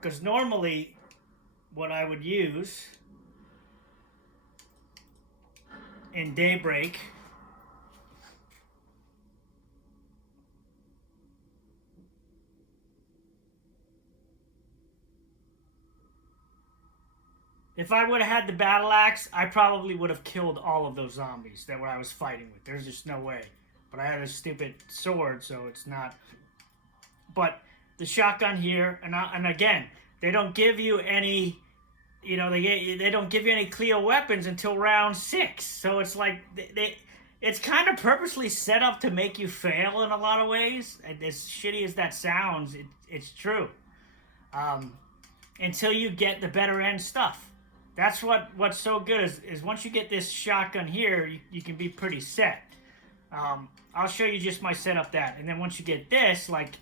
Because normally, what I would use in Daybreak if I would have had the battle axe, I probably would have killed all of those zombies that I was fighting with. There's just no way. But I had a stupid sword, so it's not. But the shotgun here, and again, they don't give you any. You know, they don't give you any Cleo weapons until round 6. So it's like it's kind of purposely set up to make you fail in a lot of ways. And as shitty as that sounds, it's true. Until you get the better end stuff. That's what's so good is once you get this shotgun here, you can be pretty set. I'll show you just my setup that. And then once you get this, like,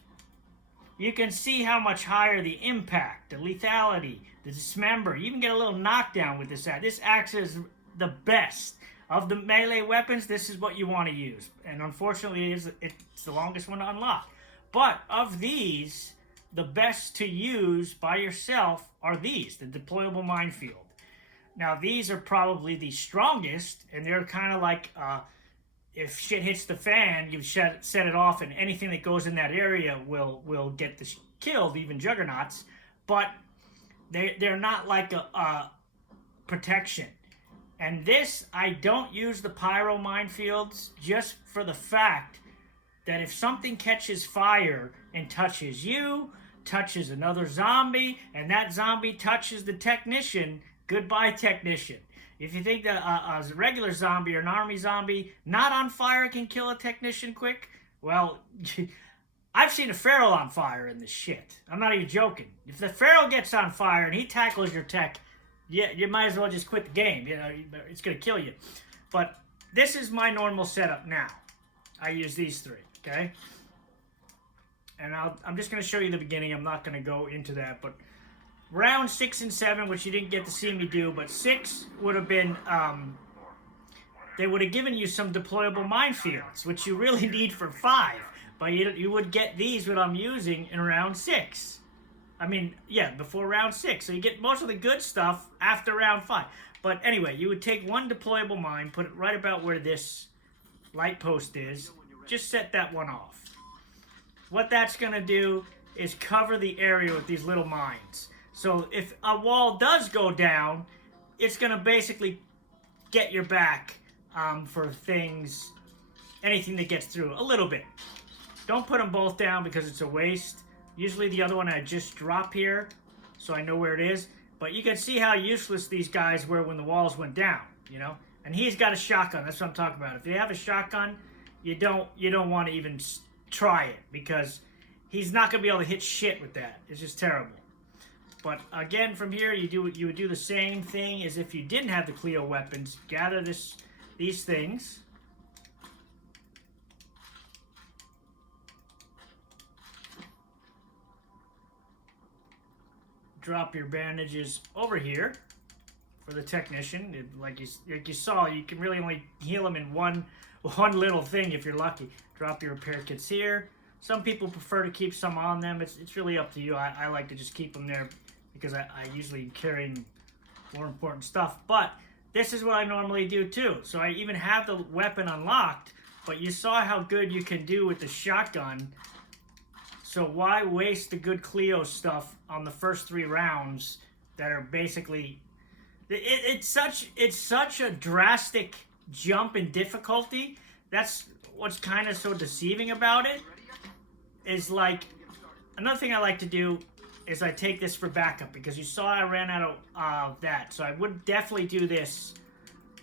you can see how much higher the impact, the lethality, the dismember. You even get a little knockdown with this axe. This axe is the best. Of the melee weapons, this is what you want to use. And unfortunately, it's the longest one to unlock. But of these, the best to use by yourself are these, the Deployable Minefield. Now, these are probably the strongest, and they're kind of like, if shit hits the fan, you set it off, and anything that goes in that area will get killed, even juggernauts. But they're not like a protection. And this, I don't use the pyro minefields just for the fact that if something catches fire and touches you, touches another zombie, and that zombie touches the technician, goodbye, technician. If you think that a regular zombie or an army zombie not on fire can kill a technician quick, well, I've seen a feral on fire in this shit. I'm not even joking. If the feral gets on fire and he tackles your tech, yeah, you might as well just quit the game. You know, it's going to kill you. But this is my normal setup now. I use these three, okay? And I'm just going to show you the beginning. I'm not going to go into that, but round 6 and 7, which you didn't get to see me do, but 6 would have been, they would have given you some deployable minefields, which you really need for 5. But you would get these, what I'm using, in round 6. I mean, yeah, before round 6. So you get most of the good stuff after round 5. But anyway, you would take one deployable mine, put it right about where this light post is. Just set that one off. What that's going to do is cover the area with these little mines. So if a wall does go down, it's going to basically get your back for things, anything that gets through, a little bit. Don't put them both down because it's a waste. Usually the other one I just drop here so I know where it is. But you can see how useless these guys were when the walls went down, you know? And he's got a shotgun. That's what I'm talking about. If you have a shotgun, you don't want to even try it because he's not going to be able to hit shit with that. It's just terrible. But again, from here, you would do the same thing as if you didn't have the Cleo weapons. Gather these things. Drop your bandages over here for the technician. Like you saw, you can really only heal him in one little thing if you're lucky. Drop your repair kits here. Some people prefer to keep some on them. It's really up to you. I like to just keep them there because I usually carry more important stuff. But this is what I normally do too. So I even have the weapon unlocked, but you saw how good you can do with the shotgun. So why waste the good Cleo stuff on the first 3 rounds that are basically... It's such a drastic jump in difficulty. That's what's kind of so deceiving about it. Is like... Another thing I like to do is I take this for backup because you saw I ran out of that. So I would definitely do this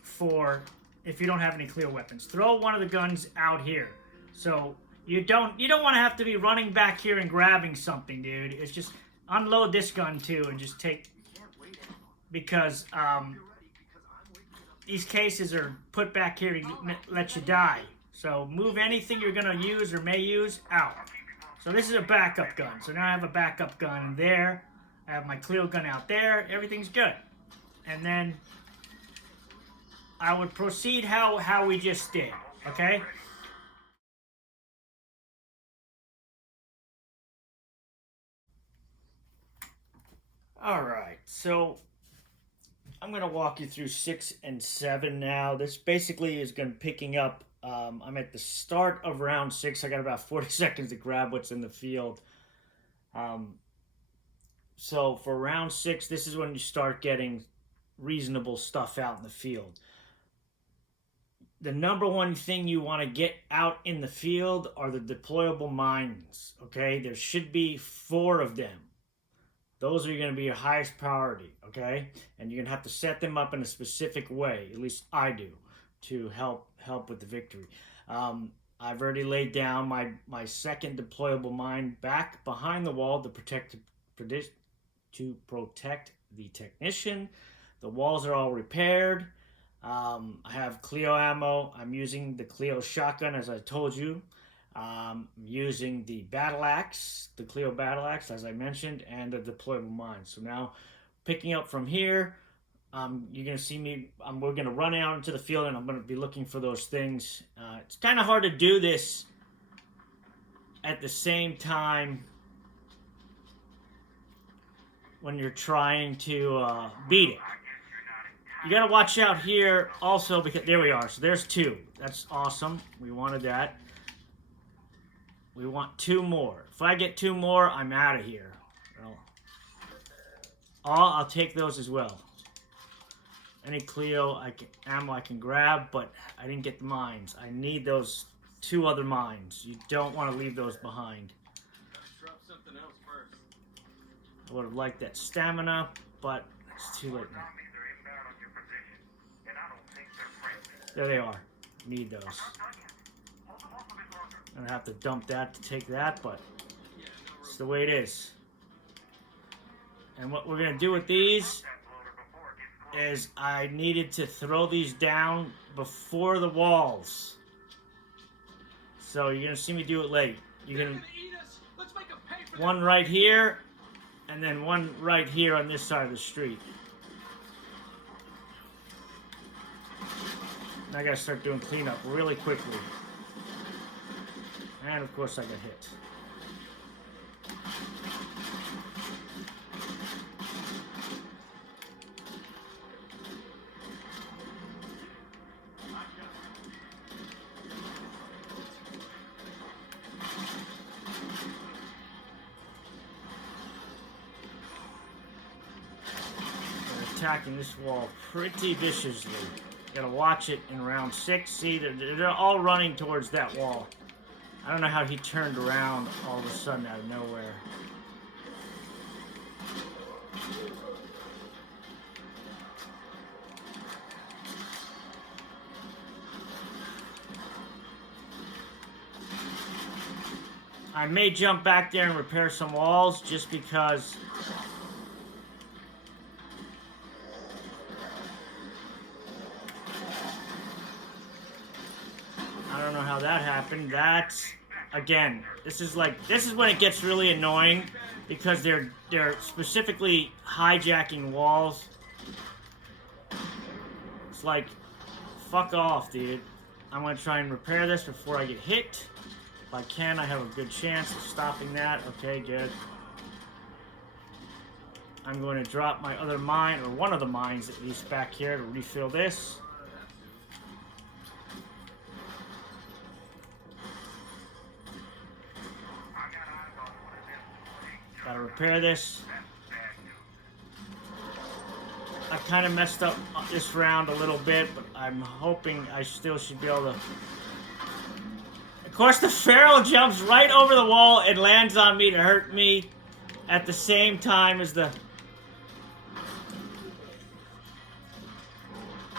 for if you don't have any Cleo weapons. Throw one of the guns out here. So... You don't want to have to be running back here and grabbing something, dude. It's just unload this gun too and just take, because these cases are put back here to let you die. So move anything you're gonna use or may use out. So this is a backup gun. So now I have a backup gun there. I have my Cleo gun out there. Everything's good. And then I would proceed how we just did. Okay. All right, so I'm going to walk you through 6 and 7 now. This basically is going to picking up. I'm at the start of round 6. I got about 40 seconds to grab what's in the field. Um, so for round 6, this is when you start getting reasonable stuff out in the field. The number one thing you want to get out in the field are the deployable mines. Okay, there should be 4 of them. Those are going to be your highest priority, okay? And you're going to have to set them up in a specific way, at least I do, to help with the victory. I've already laid down my second deployable mine back behind the wall to protect the technician. The walls are all repaired. I have Clio ammo. I'm using the Clio shotgun, as I told you. Using the battle axe, the Clio battle axe, as I mentioned, and the deployable mine. So now, picking up from here, you're gonna see me. We're gonna run out into the field, and I'm gonna be looking for those things. It's kind of hard to do this at the same time when you're trying to beat it. You gotta watch out here also because there we are. So there's 2. That's awesome. We wanted that. We want 2 more. If I get 2 more, I'm out of here. Well, I'll take those as well. Any Clio ammo I can grab, but I didn't get the mines. I need those 2 other mines. You don't want to leave those behind. Drop something else first. I would have liked that stamina, but it's too late now. There they are. Need those. I'm gonna have to dump that to take that, but it's the way it is. And what we're gonna do with these is I needed to throw these down before the walls. So you're gonna see me do it late. You're gonna one right here, and then one right here on this side of the street. And I gotta start doing cleanup really quickly. And of course I got hit. They're attacking this wall pretty viciously. Gotta watch it in round 6. See, they're all running towards that wall. I don't know how he turned around all of a sudden out of nowhere. I may jump back there and repair some walls just because I don't know how that happened. That's again, this is when it gets really annoying because they're specifically hijacking walls. It's like, fuck off, dude. I'm gonna try and repair this before I get hit. If I can, I have a good chance of stopping that. Okay, good. I'm going to drop my other mine, or one of the mines at least, back here to refill this. Gotta repair this. I kind of messed up this round a little bit, but I'm hoping I still should be able to. Of course, the Pharaoh jumps right over the wall and lands on me to hurt me at the same time as the.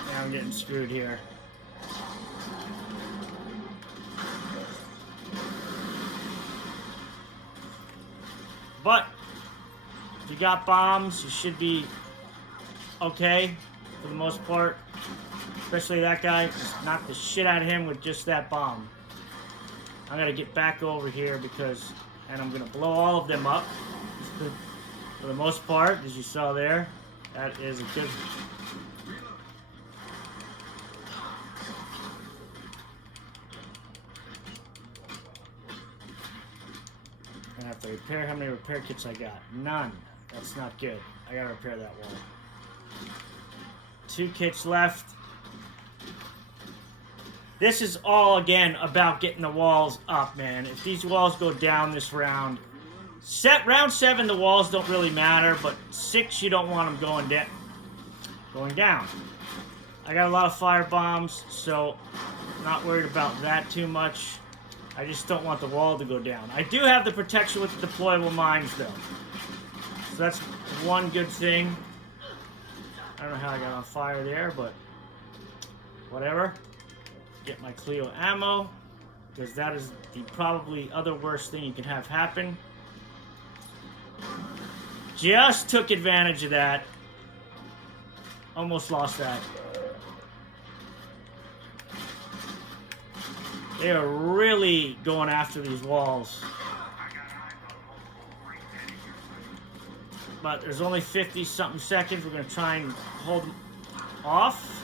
Yeah, I'm getting screwed here. But if you got bombs, you should be okay for the most part. Especially that guy. Just knocked the shit out of him with just that bomb. I'm gonna get back over here and I'm gonna blow all of them up. For the most part, as you saw there. That is a good. I have to repair how many repair kits I got. None. That's not good. I gotta repair that wall. 2 kits left. This is all, again, about getting the walls up, man. If these walls go down this round... round 7, the walls don't really matter, but 6, you don't want them going down. I got a lot of fire bombs, so I'm not worried about that too much. I just don't want the wall to go down. I do have the protection with the deployable mines, though. So that's one good thing. I don't know how I got on fire there, but whatever. Get my Clio ammo, because that is the probably other worst thing you can have happen. Just took advantage of that. Almost lost that. They are really going after these walls. But there's only 50-something seconds. We're going to try and hold them off.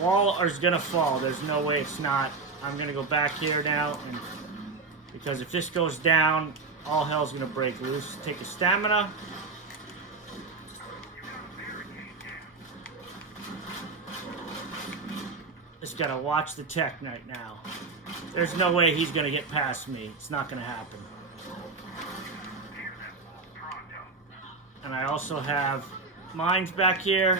Wall is going to fall. There's no way it's not. I'm going to go back here now. Because if this goes down, all hell's going to break loose. Take a stamina. Just got to watch the tech right now. There's no way he's going to get past me. It's not going to happen. And I also have mines back here.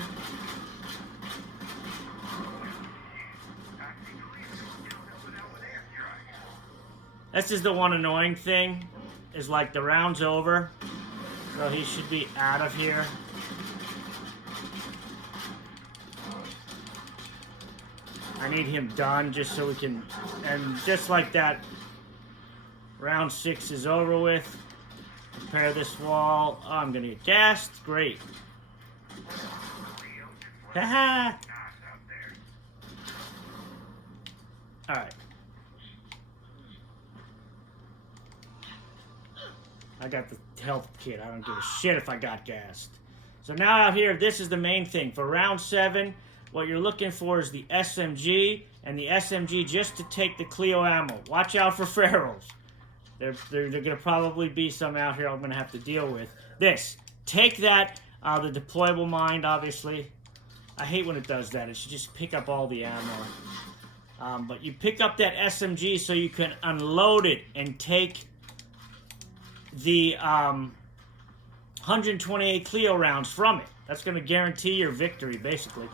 This is the one annoying thing, is like the round's over, so he should be out of here. I need him done just so we can, and just like that, round 6 is over with. Repair this wall. Oh, I'm gonna get gassed. Great. Haha. All right. I got the health kit. I don't give a shit if I got gassed. So now out here, this is the main thing. For round 7, what you're looking for is the SMG, and the SMG just to take the Clio ammo. Watch out for ferals. There going to probably be some out here I'm going to have to deal with. This. Take that, the deployable mine, obviously. I hate when it does that. It should just pick up all the ammo. But you pick up that SMG so you can unload it and take the 128 Clio rounds from it. That's going to guarantee your victory, basically.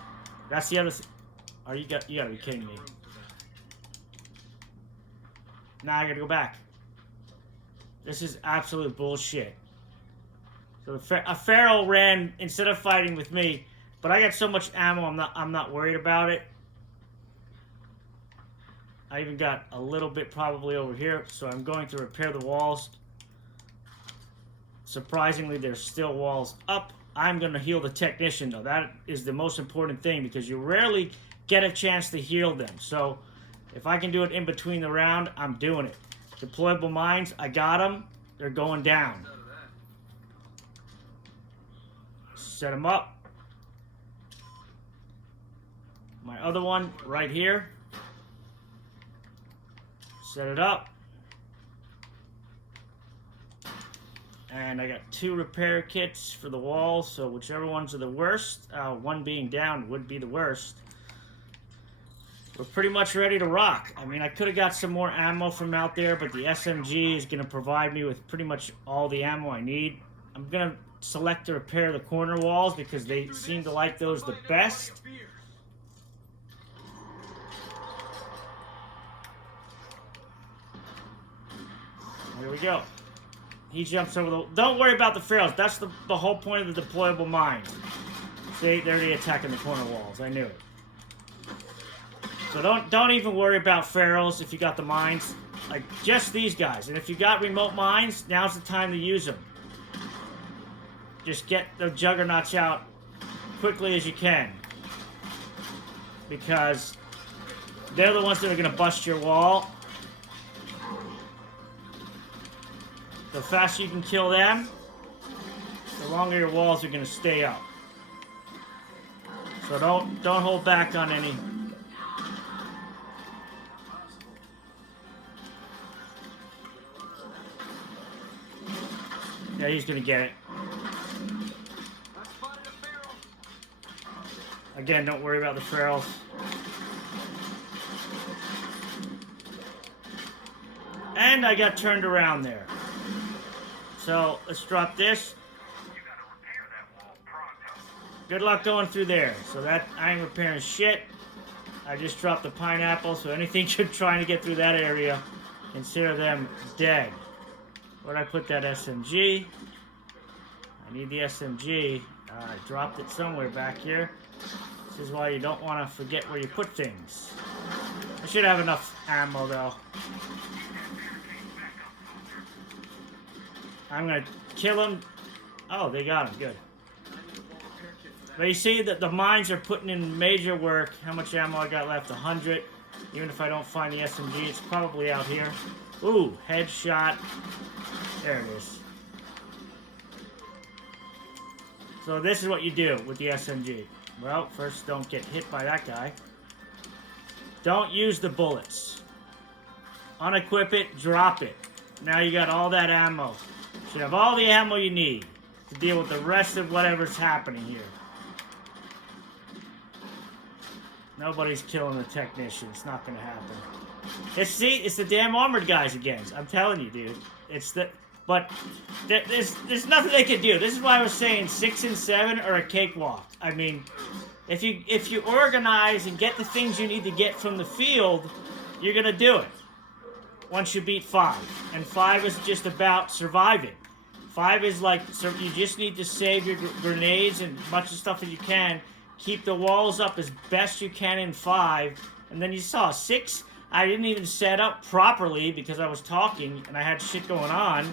That's the other thing. You gotta be kidding me. Now I gotta go back. This is absolute bullshit. So a feral ran instead of fighting with me, but I got so much ammo. I'm not worried about it. I even got a little bit probably over here, so I'm going to repair the walls. Surprisingly, there's still walls up. I'm going to heal the technician, though. That is the most important thing, because you rarely get a chance to heal them. So, if I can do it in between the round, I'm doing it. Deployable mines, I got them. They're going down. Set them up. My other one, right here. Set it up. And I got 2 repair kits for the walls, so whichever ones are the worst, one being down would be the worst. We're pretty much ready to rock. I mean, I could have got some more ammo from out there, but the SMG is going to provide me with pretty much all the ammo I need. I'm going to select to repair the corner walls because they seem to like those the best. Here we go. He jumps over the... Don't worry about the ferals. That's the whole point of the deployable mine. See, they're already attacking the corner walls. I knew it. So don't even worry about ferals if you got the mines. Like, just these guys. And if you got remote mines, now's the time to use them. Just get the juggernauts out quickly as you can. Because they're the ones that are going to bust your wall. The faster you can kill them, the longer your walls are going to stay up. So don't hold back on any. Yeah, he's gonna get it. I spotted a barrel. Again, don't worry about the ferals. And I got turned around there. So let's drop this. You gotta repair that wall pronto. Good luck going through there. So that I ain't repairing shit. I just dropped the pineapple, so anything you're trying to get through that area, consider them dead. Where'd I put that SMG? I need the SMG. I dropped it somewhere back here. This is why you don't want to forget where you put things. I should have enough ammo though. I'm gonna kill him. Oh, they got him. Good. But you see that the mines are putting in major work. How much ammo I got left? 100. Even if I don't find the SMG, it's probably out here. Ooh, headshot. There it is. So this is what you do with the SMG. Well, first don't get hit by that guy. Don't use the bullets. Unequip it, drop it. Now you got all that ammo. You should have all the ammo you need to deal with the rest of whatever's happening here. Nobody's killing the technician. It's not gonna happen. It's the damn armored guys again. I'm telling you, dude. But there's nothing they can do. This is why I was saying 6 and 7 are a cakewalk. I mean, if you organize and get the things you need to get from the field, you're gonna do it. Once you beat 5, and 5 is just about surviving. 5 is like, so you just need to save your grenades and as much of stuff as you can. Keep the walls up as best you can in 5, and then you saw 6. I didn't even set up properly because I was talking and I had shit going on,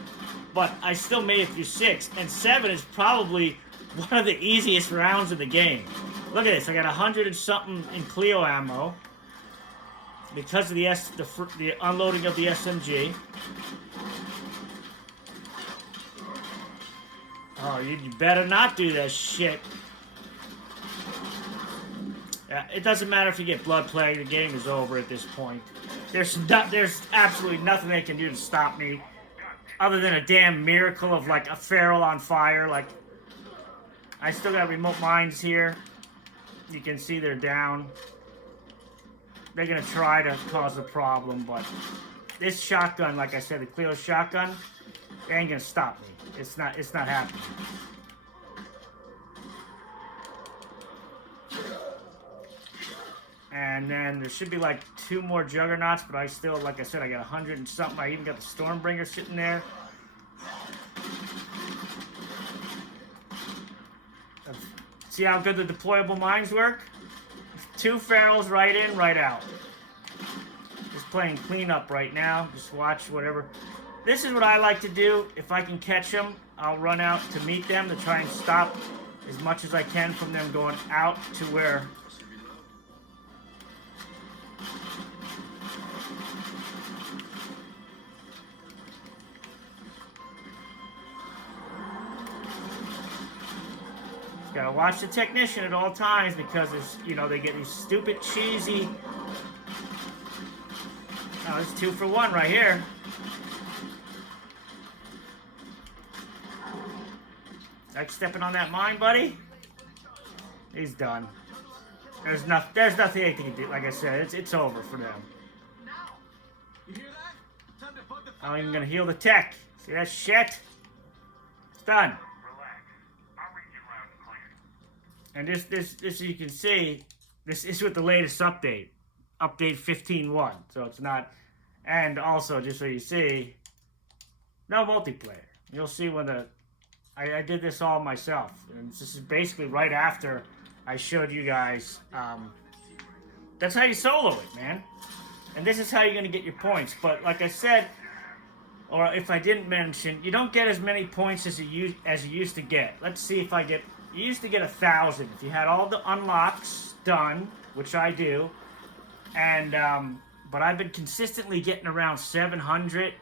but I still made it through 6. And 7 is probably one of the easiest rounds of the game. Look at this, I got 100 and something in Clio ammo because of the unloading of the SMG. Oh, you better not do that shit. It doesn't matter if you get blood plague, the game is over at this point. There's absolutely nothing they can do to stop me. Other than a damn miracle of like a feral on fire. Like, I still got remote mines here. You can see they're down. They're gonna try to cause a problem, but this shotgun, like I said, the Clio shotgun, they ain't gonna stop me. It's not happening. And then there should be like 2 more juggernauts, but I still, like I said, I got 100 and something. I even got the Stormbringer sitting there. See how good the deployable mines work? 2 ferals right in, right out. Just playing cleanup right now. Just watch whatever. This is what I like to do. If I can catch them, I'll run out to meet them to try and stop as much as I can from them going out to where... Gotta watch the technician at all times because it's, you know, they get these stupid cheesy. Oh, it's 2 for 1 right here. Like stepping on that mine, buddy. He's done. There's nothing they can do. Like I said, it's over for them. You hear that? Time to bug the fuck I'm even out. gonna heal the tech. See that shit? It's done. And this you can see, this is with the latest update. Update 15.1. So it's not, and also just so you see, no multiplayer. You'll see when I did this all myself. And this is basically right after I showed you guys, that's how you solo it, man. And this is how you're gonna get your points. But like I said, or if I didn't mention, you don't get as many points as you used to get. Let's see if I get. You used to get 1,000 if you had all the unlocks done, which I do, and but I've been consistently getting around 700,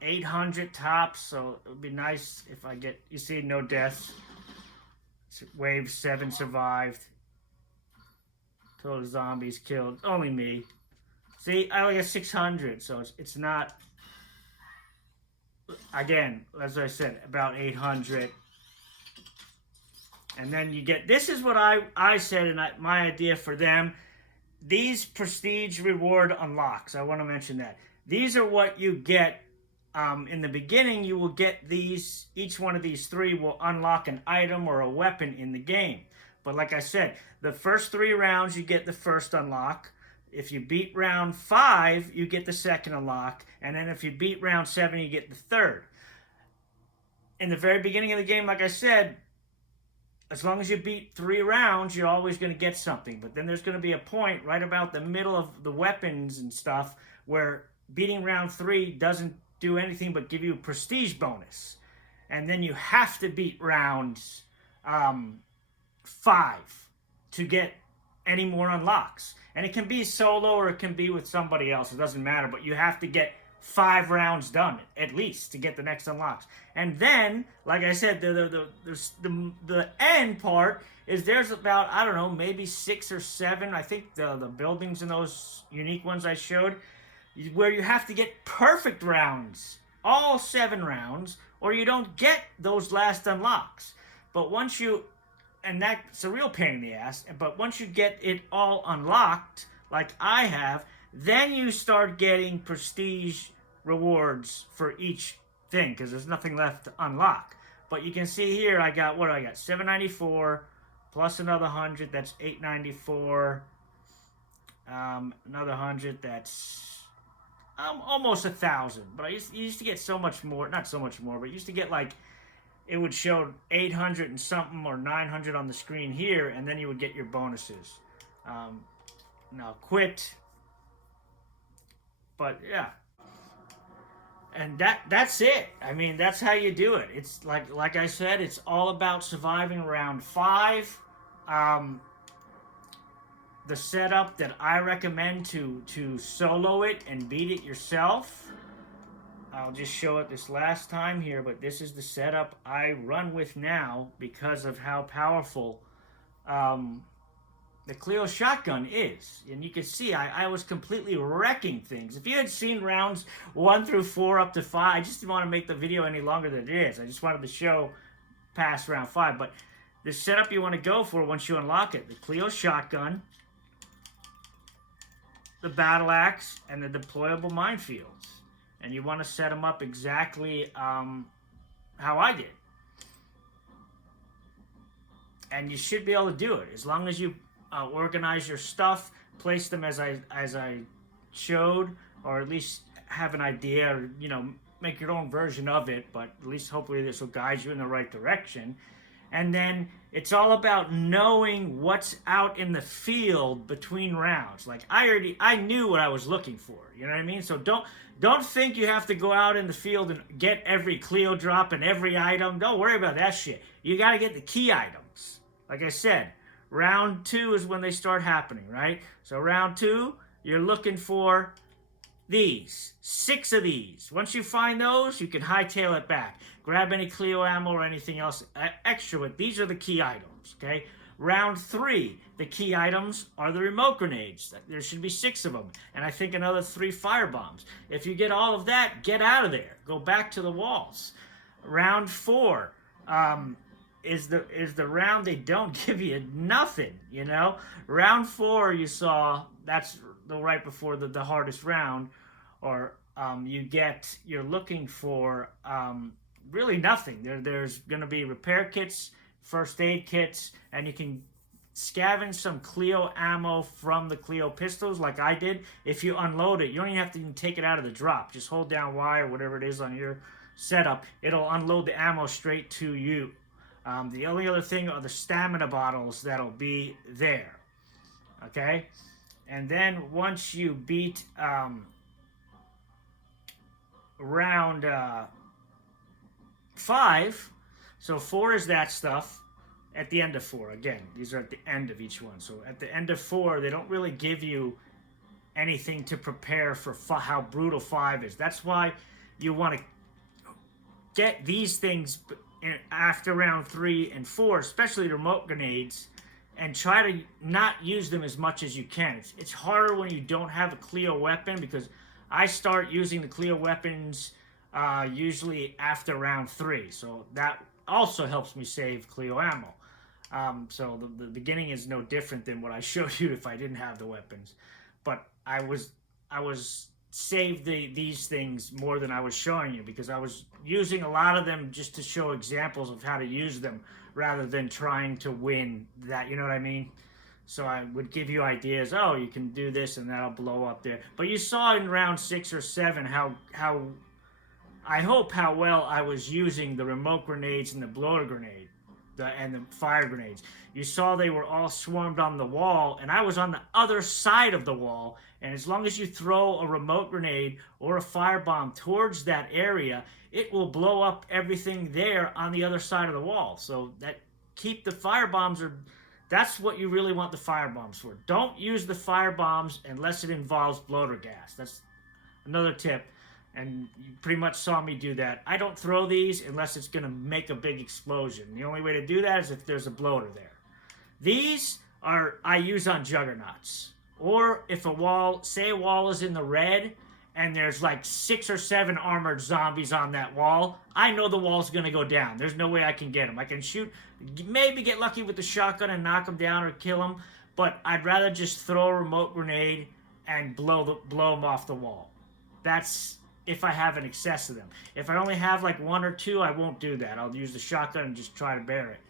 800 tops. So it would be nice if I get. You see, no deaths. Wave 7 survived. Total zombies killed. Only me. See, I only got 600, so it's not. again, as I said, about 800. And then you get, this is what I said, and my idea for them. These prestige reward unlocks, I want to mention that. These are what you get in the beginning. You will get these, each one of these three will unlock an item or a weapon in the game. But like I said, the first 3 rounds, you get the first unlock. If you beat round 5, you get the second unlock. And then if you beat round 7, you get the third. In the very beginning of the game, like I said, as long as you beat 3 rounds, you're always going to get something. But then there's going to be a point right about the middle of the weapons and stuff where beating round 3 doesn't do anything but give you a prestige bonus. And then you have to beat rounds 5 to get any more unlocks. And it can be solo or it can be with somebody else. It doesn't matter. But you have to get 5 rounds done at least to get the next unlocks. And then, like I said, the end part is there's about, I don't know, maybe 6 or 7. I think the buildings in those unique ones I showed, where you have to get perfect rounds, all 7 rounds, or you don't get those last unlocks. But once you, and that's a real pain in the ass, but once you get it all unlocked, like I have, then you start getting prestige rewards for each thing, because there's nothing left to unlock. But you can see here, I got, what do I got? 794 plus another 100, that's 894. Another 100, that's almost 1,000. But I used to get so much more, not so much more, but used to get like, it would show 800 and something or 900 on the screen here, and then you would get your bonuses. Now quit. But yeah, and that's it. I mean, that's how you do it. It's like I said, it's all about surviving round 5. The setup that I recommend to solo it and beat it yourself, I'll just show it this last time here, but this is the setup I run with now because of how powerful the Clio shotgun is. And you can see I was completely wrecking things. If you had seen rounds 1 through 4 up to 5, I just didn't want to make the video any longer than it is. I just wanted to show past round 5. But the setup you want to go for once you unlock it, the Clio shotgun, the battle axe, and the deployable minefields. And you want to set them up exactly how I did. And you should be able to do it as long as you organize your stuff, place them as I showed, or at least have an idea, or make your own version of it. But at least hopefully this will guide you in the right direction. And then it's all about knowing what's out in the field between rounds. Like I knew what I was looking for. You know what I mean? So don't think you have to go out in the field and get every Clio drop and every item. Don't worry about that shit. You got to get the key items. Like I said, round 2 is when they start happening, right? So round 2, you're looking for these, 6 of these. Once you find those, you can hightail it back. Grab any Clio ammo or anything else extra with. These are the key items, okay? Round 3, the key items are the remote grenades. There should be 6 of them. And I think another 3 firebombs. If you get all of that, get out of there. Go back to the walls. Round 4 is the round they don't give you nothing, Round 4 you saw, that's the right before the hardest round, or you're looking for really nothing. There's going to be repair kits, first aid kits, and you can scavenge some Clio ammo from the Clio pistols like I did. If you unload it, you don't even have to even take it out of the drop. Just hold down Y or whatever it is on your setup. It'll unload the ammo straight to you. The only other thing are the stamina bottles that'll be there. Okay? And then once you beat round 5, so 4 is that stuff at the end of 4. Again, these are at the end of each one. So at the end of 4, they don't really give you anything to prepare for how brutal 5 is. That's why you want to get these things after round 3 and 4, especially the remote grenades, and try to not use them as much as you can. It's harder when you don't have a Clio weapon, because I start using the Clio weapons usually after round 3. So that also helps me save Cleo ammo. So the beginning is no different than what I showed you if I didn't have the weapons. But I was saved these things more than I was showing you, because I was using a lot of them just to show examples of how to use them rather than trying to win that, you know what I mean? So I would give you ideas. Oh, you can do this and that'll blow up there. But you saw in round 6 or 7 how I hope how well I was using the remote grenades and the blower grenade and the fire grenades. You saw they were all swarmed on the wall, and I was on the other side of the wall, and as long as you throw a remote grenade or a firebomb towards that area, it will blow up everything there on the other side of the wall. So that keep the firebombs, or that's what you really want the firebombs for. Don't use the firebombs unless it involves bloater gas. That's another tip. And you pretty much saw me do that. I don't throw these unless it's going to make a big explosion. The only way to do that is if there's a bloater there. These I use on juggernauts. Or if a wall, say a wall is in the red and there's like 6 or 7 armored zombies on that wall, I know the wall's going to go down. There's no way I can get them. I can shoot, maybe get lucky with the shotgun and knock them down or kill them, but I'd rather just throw a remote grenade and blow them off the wall. That's if I have an excess of them. If I only have like 1 or 2, I won't do that. I'll use the shotgun and just try to bear it.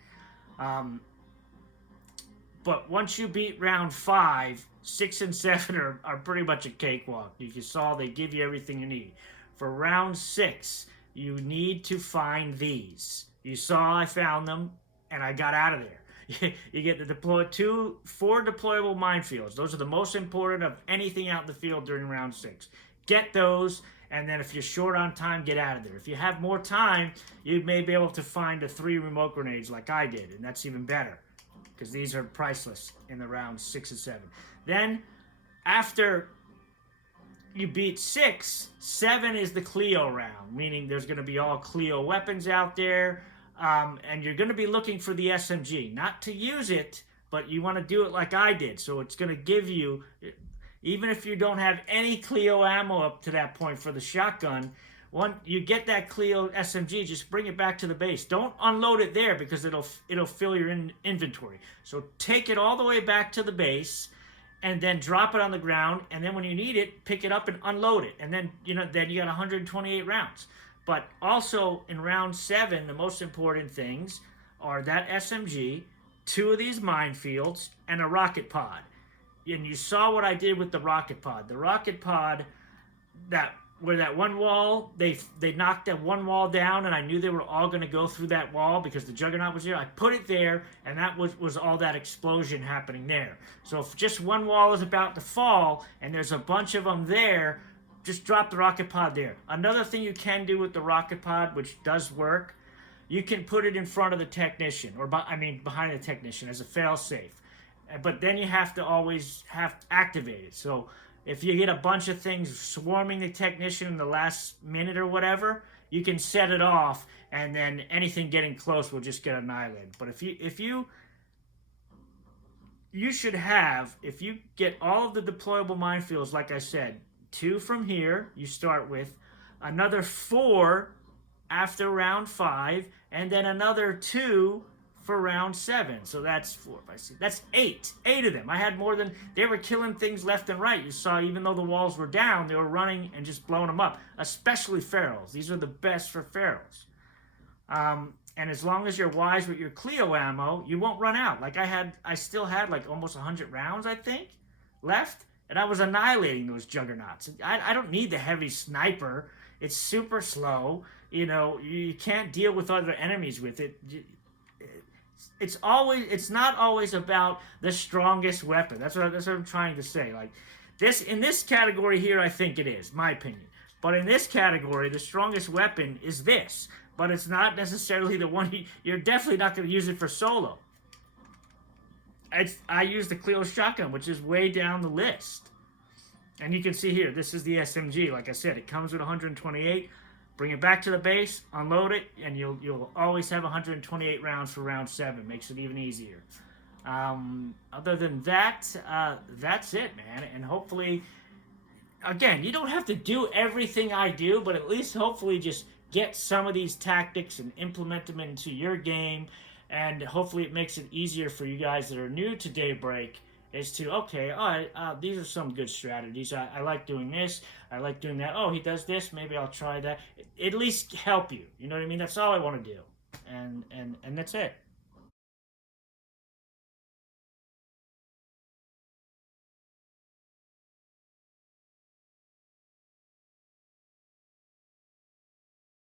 But once you beat round 5, 6 and 7 are pretty much a cakewalk. You saw they give you everything you need. For round 6, you need to find these. You saw I found them, and I got out of there. You get to deploy 4 deployable minefields. Those are the most important of anything out in the field during round 6. Get those, and then if you're short on time, get out of there. If you have more time, you may be able to find the 3 remote grenades like I did, and that's even better, because these are priceless in the rounds 6 and 7. Then, after you beat 6, 7 is the Cleo round, meaning there's going to be all Cleo weapons out there, and you're going to be looking for the SMG. Not to use it, but you want to do it like I did, so it's going to give you, even if you don't have any Cleo ammo up to that point for the shotgun, when you get that Cleo SMG, just bring it back to the base. Don't unload it there, because it'll fill your inventory. So take it all the way back to the base, and then drop it on the ground, and then when you need it, pick it up and unload it. And then you got 128 rounds. But also in round 7, the most important things are that SMG, 2 of these minefields, and a rocket pod. And you saw what I did with the rocket pod. The rocket pod, where that one wall, they knocked that one wall down, and I knew they were all going to go through that wall because the Juggernaut was there. I put it there, and that was all that explosion happening there. So if just one wall is about to fall, and there's a bunch of them there, just drop the rocket pod there. Another thing you can do with the rocket pod, which does work, you can put it in front of the technician, behind the technician as a fail-safe. But then you have to always activate it. So if you get a bunch of things swarming the technician in the last minute or whatever, you can set it off, and then anything getting close will just get annihilated. But if you get all of the deployable minefields, like I said, 2 from here you start with, another 4 after round 5, and then another 2 for round 7. So that's 4, 5, 6. That's 8. 8 of them. I had more than... They were killing things left and right. You saw, even though the walls were down, they were running and just blowing them up. Especially ferals. These are the best for ferals. And as long as you're wise with your Cleo ammo, you won't run out. Like I still had like almost 100 rounds, I think, left. And I was annihilating those juggernauts. I don't need the heavy sniper. It's super slow. You can't deal with other enemies with it. It's not always about the strongest weapon. That's what I'm trying to say. Like in this category here, I think it is, my opinion. But in this category, the strongest weapon is this. But it's not necessarily the one you're definitely not going to use it for solo. I use the Cleo shotgun, which is way down the list. And you can see here, this is the SMG. Like I said, it comes with 128. Bring it back to the base, unload it, and you'll always have 128 rounds for round 7. Makes it even easier. Other than that, that's it, man. And hopefully, again, you don't have to do everything I do, but at least hopefully just get some of these tactics and implement them into your game. And hopefully it makes it easier for you guys that are new to Daybreak is to, okay, all right, these are some good strategies. I like doing this. I like doing that. Oh, he does this. Maybe I'll try that. At least help you. You know what I mean? That's all I want to do. And that's it.